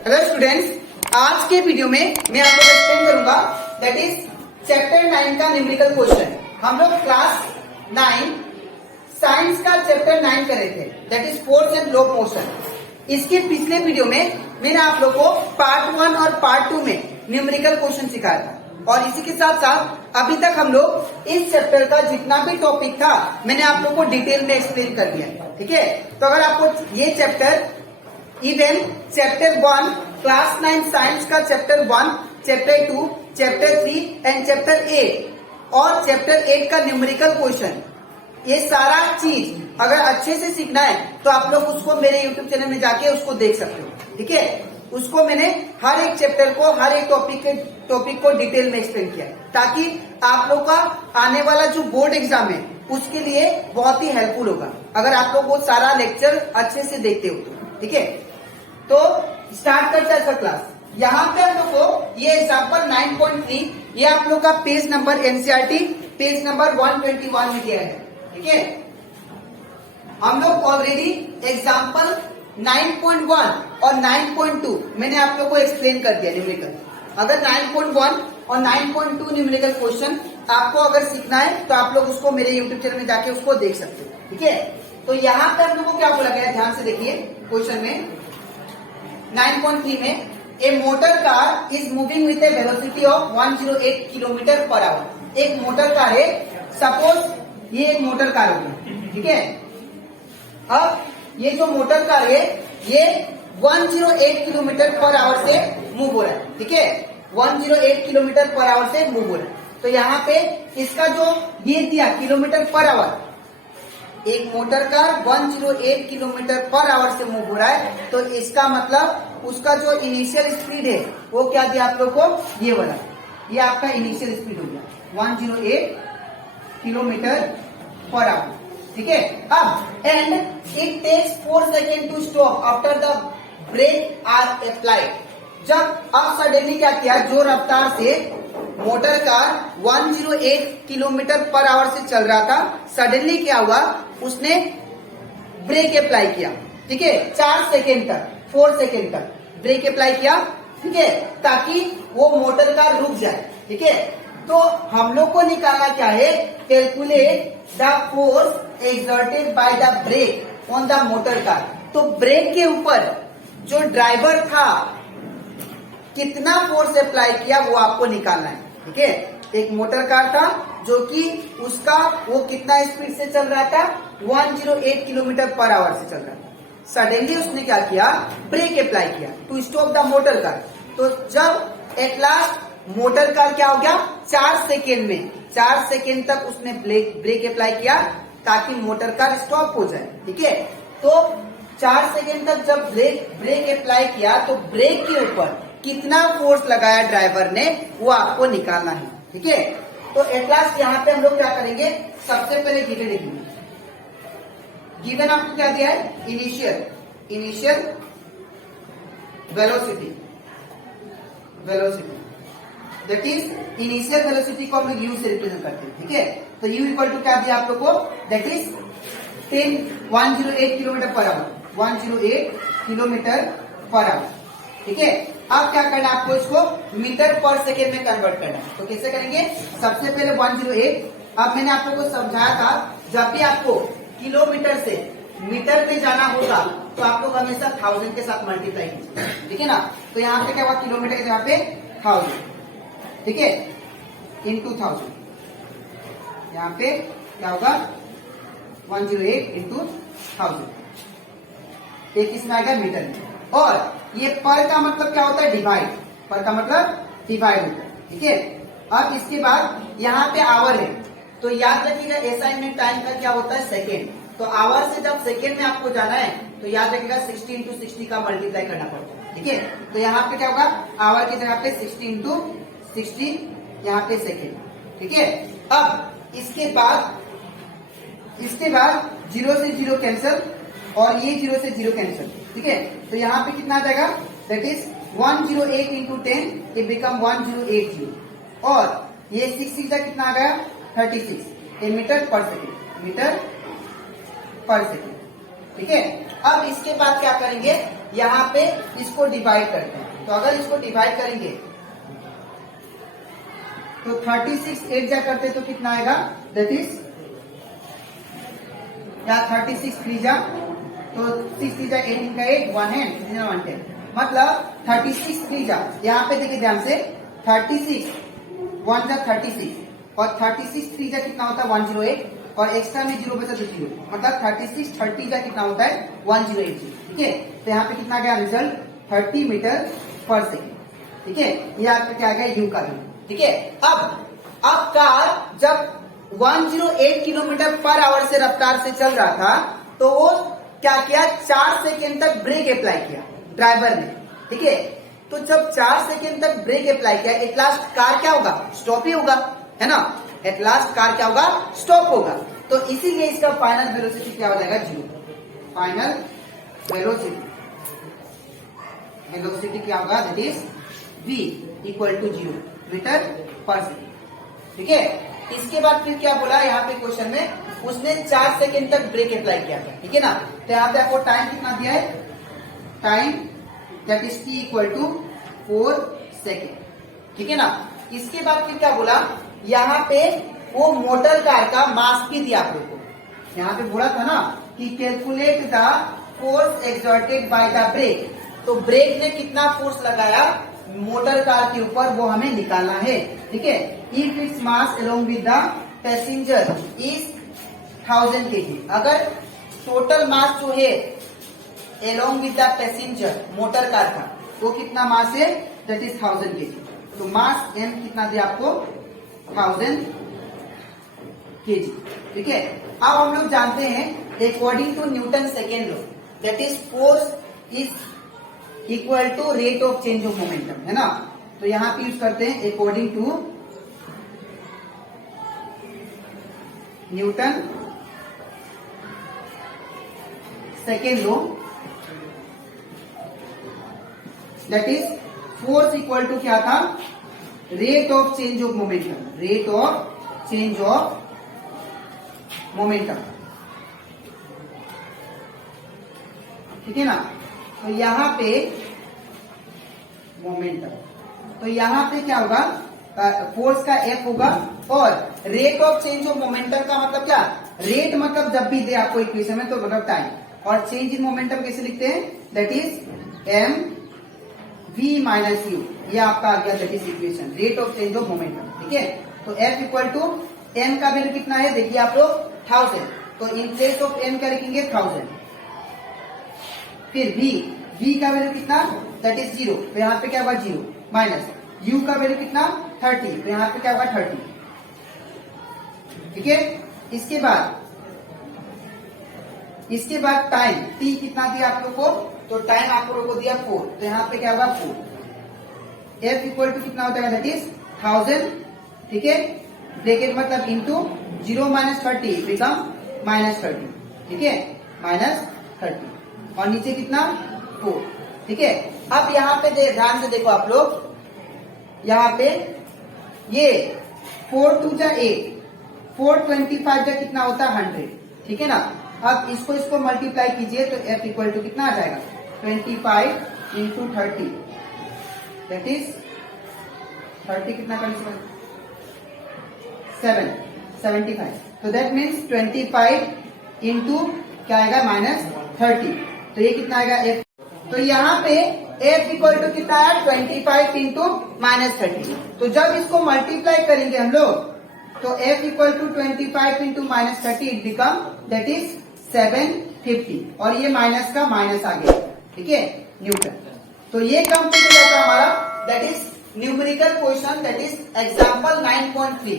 Hello students, आज के video में मैं आपको एक्सप्लेन करूंगा दैट इज चैप्टर 9 का न्यूमेरिकल क्वेश्चन। हम लोग क्लास 9 साइंस का चैप्टर 9 कर रहे थे दैट इज फोर्स एंड लोक मोशन। इसके पिछले वीडियो में मैंने आप लोग को पार्ट 1 और पार्ट 2 में न्यूमेरिकल क्वेश्चन सिखाया था और इसी के साथ साथ अभी तक हम लोग इस चैप्टर का जितना भी टॉपिक था मैंने आप लोग को डिटेल में एक्सप्लेन कर दिया। ठीक है, तो अगर आपको ये chapter even chapter 1 class 9 science का chapter 1, chapter 2, chapter 3 and chapter 8 और चैप्टर 8 का न्यूमेरिकल क्वेश्चन, ये सारा चीज अगर अच्छे से सीखना है तो आप लोग उसको मेरे यूट्यूब चैनल में जाके उसको देख सकते हो। ठीक है, उसको मैंने हर एक चैप्टर को, हर एक टॉपिक को डिटेल में एक्सप्लेन किया ताकि आप लोग का आने वाला जो बोर्ड एग्जाम है उसके लिए बहुत ही हेल्पफुल होगा अगर आप लोग वो सारा लेक्चर अच्छे से देखते हो तो। ठीक है, तो स्टार्ट करते हैं क्लास। यहाँ पे हम लोग को ये एग्जाम्पल 9.3 ये आप लोग का page number NCERT page number 121 में दिया है। ठीक है, हम लोग ऑलरेडी एग्जाम्पल 9.1 और 9.2 मैंने आप लोग को एक्सप्लेन कर दिया न्यूमेरिकल। अगर 9.1 और 9.2 न्यूमेरिकल क्वेश्चन आपको अगर सीखना है तो आप लोग उसको मेरे यूट्यूब चैनल में जाके उसको देख सकते हो। ठीक है, तो यहाँ पे हम लोग को क्या बोला गया, ध्यान से देखिए क्वेश्चन में 9.3 में a motor car is moving with a velocity of 108 kilometre per hour. एक मोटर कार है, सपोज ये एक मोटर कार होगी। ठीक है, अब ये जो मोटर कार है ये 108 किलोमीटर पर आवर से मूव हो रहा है। ठीक है, 108 किलोमीटर पर आवर से मूव हो रहा है। तो यहाँ पे इसका जो ये दिया किलोमीटर पर आवर, एक motor car 108 kilometre per hour से मूव हो रहा है तो इसका मतलब उसका जो इनिशियल स्पीड है वो क्या दिया आप लोग को, ये वाला, ये आपका इनिशियल स्पीड हो गया 108 किलोमीटर पर आवर। ठीक है, अब and it takes 4 second to stop after the brake are applied. जब अब सडनली क्या किया, जो रफ्तार से motor car 108 kilometre per hour से चल रहा था, सडनली क्या हुआ, उसने ब्रेक अप्लाई किया। ठीक है, 4 सेकेंड तक, 4 सेकेंड तक ब्रेक अप्लाई किया। ठीक है, ताकि वो मोटर कार रुक जाए। ठीक है, तो हम लोग को निकालना क्या है, calculate the force exerted by the brake on the motor car. तो ब्रेक के ऊपर जो ड्राइवर था कितना फोर्स अप्लाई किया वो आपको निकालना है। ठीक है, एक मोटर कार था जो कि उसका वो कितना स्पीड से चल रहा था, 108 किलोमीटर पर आवर से चल रहा था। सडनली उसने क्या किया, ब्रेक अप्लाई किया to stop the motor car. तो जब एट लास्ट मोटर कार क्या हो गया, 4 सेकेंड में, 4 सेकेंड तक उसने ब्रेक अप्लाई किया ताकि मोटर कार स्टॉप हो जाए। ठीक है, तो 4 सेकेंड तक जब ब्रेक अप्लाई किया तो ब्रेक के ऊपर कितना फोर्स लगाया ड्राइवर ने वो आपको निकालना है। ठीक है, तो एट लास्ट यहाँ पे हम लोग क्या करेंगे, सबसे पहले गिवन लिखेंगे। गिवन आपको क्या दिया है, initial velocity that is initial velocity को हम लोग यू से रिप्रेजेंट करते हैं। ठीक है, तो यू इक्वल टू क्या दिया आप लोग को, that is 108 kilometre per our, 108 kilometre per our. ठीक है, अब क्या करना है आपको, इसको मीटर पर सेकेंड में कन्वर्ट करना है। तो कैसे करेंगे, सबसे पहले 108, अब मैंने आप लोगों को समझाया था जब भी आपको किलोमीटर से मीटर पे जाना होगा तो आप लोग हमेशा 1000 के साथ मल्टीप्लाई कीजिए। ठीक है ना, तो यहाँ पे क्या हुआ, किलोमीटर के जगह पे 1000। ठीक है, इंटू 1000, यहाँ पे क्या होगा 108 इंटू 1000, एक इसमें आएगा मीटर में। और ये पर का मतलब क्या होता है, डिवाइड, पर का मतलब डिवाइड होता है। ठीक है, अब इसके बाद यहाँ पे आवर है तो याद रखिएगा असाइनमेंट टाइम का क्या होता है, सेकेंड। तो आवर से जब सेकेंड में आपको जाना है तो याद रखिएगा 60 इंटू 60 का मल्टीप्लाई करना पड़ता है। ठीक है, तो यहाँ पे क्या होगा, आवर की जगह पे 60 इंटू 60, यहाँ पे सेकेंड। ठीक है, अब इसके बाद 0 से 0 कैंसिल और ये 0 से 0 कैंसिल। ठीक है, तो यहाँ पे कितना आ जाएगा, that is 108 into 10 it become 1080 और ये 6 का कितना आ गया, 36 metre per second, metre per second. ठीक है, अब इसके बाद क्या करेंगे, यहाँ पे इसको डिवाइड करते हैं। तो अगर इसको डिवाइड करेंगे तो 36 8 जा करते तो कितना आएगा, दैट इज या 36 3 जा तो 6 3 जा 18 का 8 1 है 110, मतलब 36 3 जा, यहाँ पे देखिए ध्यान से 36 1 जा 36 और 36 3 जा कितना होता है 108 और एक्स्ट्रा में 0 बचा तो 0, मतलब 36 30 जा कितना होता है 1080। ठीक है, तो यहाँ पे कितना गया रिजल्ट 30 मीटर पर सेकेंड। ठीक है, ये आपका क्या गया यू का वैल्यू। ठीक है, अब कार जब 108 किलोमीटर पर आवर से रफ्तार से चल रहा था तो वो क्या किया, 4 सेकेंड तक ब्रेक अप्लाई किया ड्राइवर ने। ठीक है, तो जब 4 सेकेंड तक ब्रेक अप्लाई किया, एट लास्ट कार क्या होगा, स्टॉप ही होगा, है ना। एट लास्ट कार क्या होगा, स्टॉप होगा। तो इसीलिए इसका फाइनल वेलोसिटी क्या हो जाएगा, 0। फाइनल वेलोसिटी क्या होगा, that is v equal to 0 metre per second. ठीक है, इसके बाद फिर क्या बोला यहाँ पे क्वेश्चन में, उसने 4 सेकेंड तक ब्रेक अप्लाई किया था। ठीक है ना, तो यहाँ पे आपको टाइम कितना दिया है, time that is t equal to 4 second. ठीक है ना, इसके बाद फिर क्या बोला, यहाँ पे वो मोटर कार का मास भी दिया आप लोग को। यहाँ पे बोला था ना कि calculate the force exerted by the brake, तो ब्रेक ने कितना फोर्स लगाया मोटर कार के ऊपर वो हमें निकालना है। ठीक है, if its mass along with the passenger is 1000 kg, अगर टोटल मास जो है along with the passenger motor car का वो कितना मास है, दैट इज 1000 kg। तो मास m कितना दिया आपको, 1000 kg। ठीक है, अब हम लोग जानते हैं according to Newton second law that is force is equal to rate of change of momentum, है ना। तो यहां पे यूज करते हैं according to Newton second law that is force equal to क्या था, rate of change of momentum, rate of change of momentum. ठीक है ना, तो यहां पे मोमेंटम, तो यहां पे क्या होगा, फोर्स का एफ होगा और rate of change of momentum का मतलब क्या, रेट मतलब जब भी दे आपको इक्वेशन में तो मतलब टाइम, और चेंज इन मोमेंटम कैसे लिखते हैं, that is M V minus U, ये आपका आ गया that is equation, rate of change of momentum. ठीक है, तो एफ इक्वल टू एम का वैल्यू कितना है, देखिए आप लोग 1000, तो इन प्लेस ऑफ एम क्या लिखेंगे 1000। फिर v का वैल्यू कितना, दैट इज 0, तो यहाँ पे क्या होगा 0 माइनस u का वैल्यू कितना 30, तो यहाँ पे क्या होगा 30। ठीक है, इसके बाद टाइम t कितना दिया आप लोग को, तो टाइम आप लोगों को दिया 4, तो यहाँ पे क्या होगा 4। f इक्वल टू कितना होता है, दैट इज 1000। ठीक है, ब्रैकेट मतलब इंटू 0 माइनस 30 बिकम माइनस 30। ठीक है, माइनस 30 और नीचे कितना 4। ठीक है, अब यहाँ पे ध्यान से देखो आप लोग, यहाँ पे ये 4 2 जा 8, 4 25 जा कितना होता है 100। ठीक है ना, अब इसको मल्टीप्लाई कीजिए तो f इक्वल टू कितना आ जाएगा 25 इंटू 30, दैट इज 30 कितना कर 75, तो दैट मीन्स 25 इंटू क्या आएगा माइनस 30, तो ये कितना आएगा f, तो यहाँ पे f इक्वल टू कितना है 25 इंटू माइनस 30, तो जब इसको मल्टीप्लाई करेंगे हम लोग तो f equal to 25 into minus 30 it become that is 750, और ये माइनस का माइनस आ गया। ठीक है, न्यूटन। तो ये कंप्लीट हो जाता है हमारा that is numerical question, that is example 9.3।